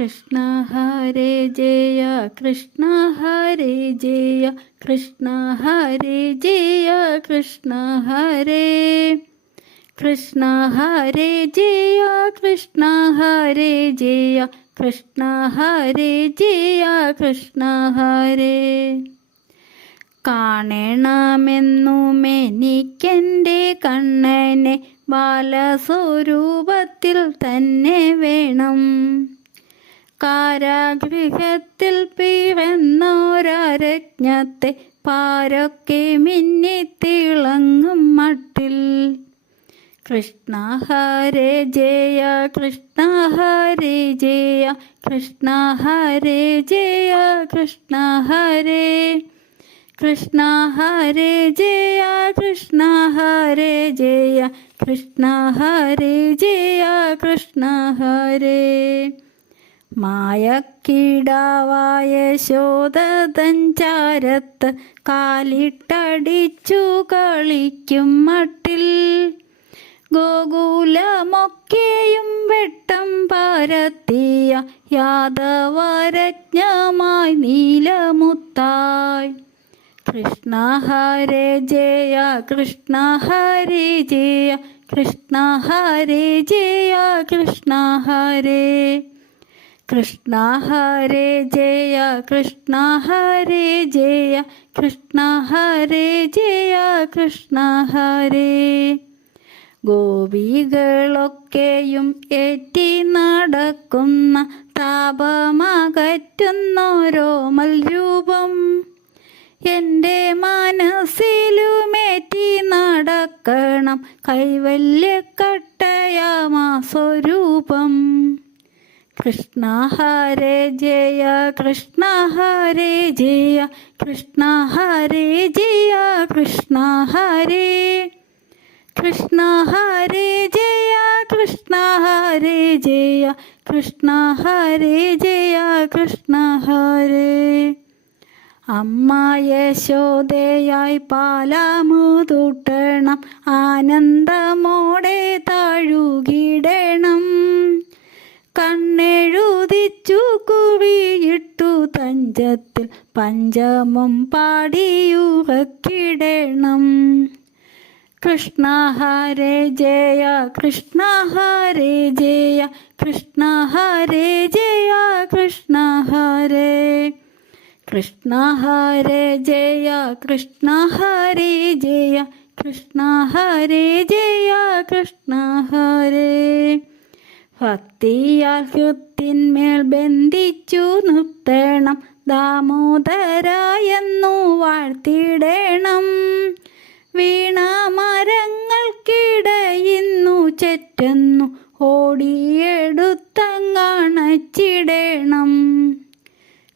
കൃഷ്ണ ഹരേ ജയ കൃഷ്ണ ഹരേ ജയ കൃഷ്ണ ഹരേ ജയ കൃഷ്ണ ഹരേ കൃഷ്ണ ഹരേ ജയ കൃഷ്ണ ഹരേ ജയ കൃഷ്ണ ഹരേ ജയ കൃഷ്ണ ഹരേ കാണണമെന്നുമെനിക്കെൻ്റെ കണ്ണനെ ബാലസ്വരൂപത്തിൽ തന്നെ വേണം. കാരാഗൃഹത്തിൽ പിറന്നോരജ്ഞത്തെ പാരൊക്കെ മിന്നിത്തിളങ്ങും മട്ടിൽ. കൃഷ്ണ ഹരേ ജയ കൃഷ്ണ ഹരേ ജയ കൃഷ്ണ ഹരേ ജയ കൃഷ്ണ ഹരേ കൃഷ്ണ ഹരേ ജയ കൃഷ്ണ ഹരേ ജയ കൃഷ്ണ ഹരേ ജയ കൃഷ്ണ ഹരേ മായക്കിടാവായ ശോധതഞ്ചാരത്ത് കാലിട്ടടിച്ചു കളിക്കും മട്ടിൽ. ഗോകുലമൊക്കെയും വെട്ടം പരത്തിയ യാദവരജ്ഞമായി നീലമുത്തായി. കൃഷ്ണ ഹരേ ജയ കൃഷ്ണ ഹരേ ജയ കൃഷ്ണ ഹരേ ജയ കൃഷ്ണ ഹരേ കൃഷ്ണ ഹരേ ജയ കൃഷ്ണ ഹരേ ജയ കൃഷ്ണ ഹരേ ജയ കൃഷ്ണ ഹരേ ഗോപികളൊക്കെയും ഏറ്റി നടക്കുന്ന താപമകറ്റുന്നോരോമൽ രൂപം എൻ്റെ മനസ്സിലുമേറ്റി നടക്കണം കൈവല്യക്കട്ടയാമാ സ്വരൂപം. കൃഷ്ണ ഹരേ ജയ കൃഷ്ണ ഹരേ ജയ കൃഷ്ണ ഹരേ ജയ കൃഷ്ണ ഹരേ കൃഷ്ണ ഹരേ ജയ കൃഷ്ണ ഹരേ ജയ കൃഷ്ണ ഹരേ ജയ കൃഷ്ണ ഹരേ അമ്മ യശോദയായി പാലാമുതൂട്ടണം ആനന്ദമോടെ താഴുകിടണം. കണ്ണെഴുതിച്ചു കുറിയിട്ടു തഞ്ചത്തിൽ പഞ്ചമം പാടിയുറക്കിടണം. കൃഷ്ണ ഹരേ ജയ കൃഷ്ണ ഹരേ ജയ കൃഷ്ണ ഹരേ ജയ കൃഷ്ണ ഹരേ കൃഷ്ണ ഹരേ ജയ കൃഷ്ണ ഹരേ ജയ കൃഷ്ണ ഹരേ ജയ കൃഷ്ണ ഹരേ ഭക്തിയാൽ ഹൃത്തിന്മേൽ ബന്ധിച്ചു നിർത്തണം ദാമോദരായെന്നു വാഴ്ത്തിടണം. വീണാമരങ്ങൾക്കിടയിന്നു ചെറ്റെന്നു ഓടിയെടുത്തങ്ങണച്ചിടണം.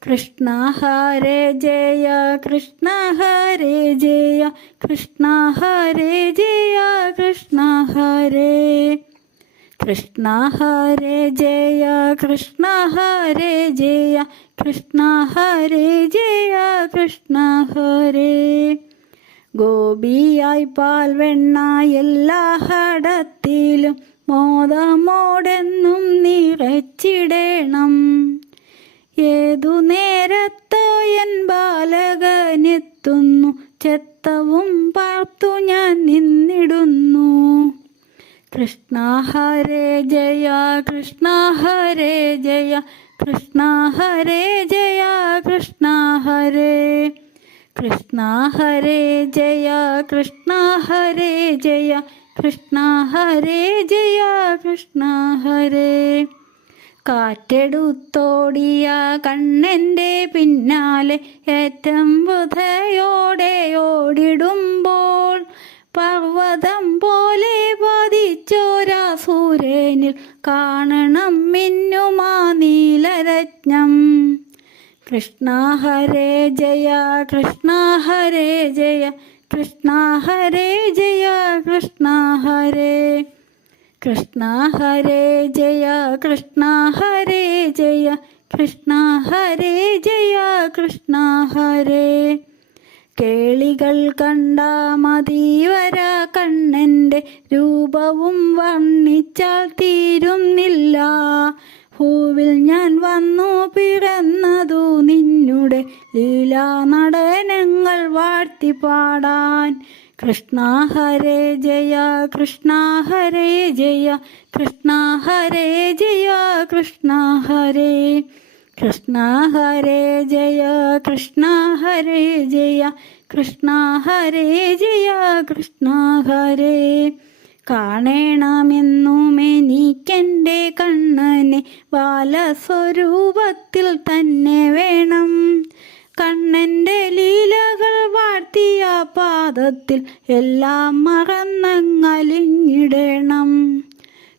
കൃഷ്ണ ഹരേ ജയ കൃഷ്ണ ഹരേ ജയ കൃഷ്ണ ഹരേ ജയ കൃഷ്ണ ഹരേ കൃഷ്ണ ഹരേ ജയ കൃഷ്ണ ഹരേ ജയ കൃഷ്ണ ഹരേ ജയ കൃഷ്ണ ഹരേ ഗോപിയായി പാൽവെണ്ണ എല്ലാ ഹടത്തിലും മോദമോടെന്നും നിറച്ചിടണം. ഏതു നേരത്തോ എൻ ബാലകനെത്തുന്നു ചെത്തവും പാർത്തു ഞാൻ നിന്നിടുന്നു. കൃഷ്ണ ഹരേ ജയ കൃഷ്ണ ഹരേ ജയ കൃഷ്ണ ഹരേ ജയ കൃഷ്ണ ഹരേ കൃഷ്ണ ഹരേ ജയ കൃഷ്ണ ഹരേ ജയ കൃഷ്ണ ഹരേ ജയ കൃഷ്ണ ഹരേ കാറ്റെടുത്തോടിയ കണ്ണൻ്റെ പിന്നാലെ ഏറ്റം വൃഥയോടെ ഓടിടുമ്പോൾ പർവ്വതം പോലെ പതിച്ചോരാസൂരനിൽ കാണണം മിന്നുമാ നീലരത്നം. കൃഷ്ണ ഹരേ ജയ കൃഷ്ണ ഹരേ ജയ കൃഷ്ണ ഹരേ ജയ കൃഷ്ണ ഹരേ കൃഷ്ണ ഹരേ ജയ കൃഷ്ണ ഹരേ ജയ കൃഷ്ണ ഹരേ ജയ കൃഷ്ണ ഹരേ കേളികൾ കണ്ട മതിവര കണ്ണൻ്റെ രൂപവും വർണ്ണിച്ചാൽ തീരുന്നില്ല. ഭൂവിൽ ഞാൻ വന്നു പിറന്നതു നിന്നുടെ ലീലാ നടനങ്ങൾ വാഴ്ത്തി പാടാൻ. കൃഷ്ണ ഹരേ ജയ കൃഷ്ണ ഹരേ ജയ കൃഷ്ണ ഹരേ ജയ കൃഷ്ണ ഹരേ. കൃഷ്ണ ഹരേ ജയ കൃഷ്ണ ഹരേ ജയ കൃഷ്ണ ഹരേ ജയ കൃഷ്ണ ഹരേ. കാണണമെന്നും എനിക്കെൻ്റെ കണ്ണനെ ബാലസ്വരൂപത്തിൽ തന്നെ വേണം. കണ്ണൻ്റെ ലീലകൾ വാഴ്ത്തിയ പാദത്തിൽ എല്ലാം മറന്നങ്ങലിഞ്ഞിടണം.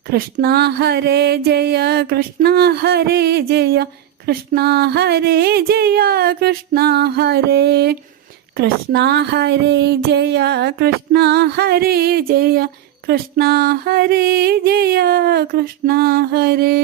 കൃഷ്ണ ഹരേ ജയ കൃഷ്ണ ഹരേ ജയ കൃഷ്ണ ഹരേ ജയ കൃഷ്ണ ഹരേ. കൃഷ്ണ ഹരേ ജയ കൃഷ്ണ ഹരേ ജയ കൃഷ്ണ ഹരേ ജയ കൃഷ്ണ ഹരേ.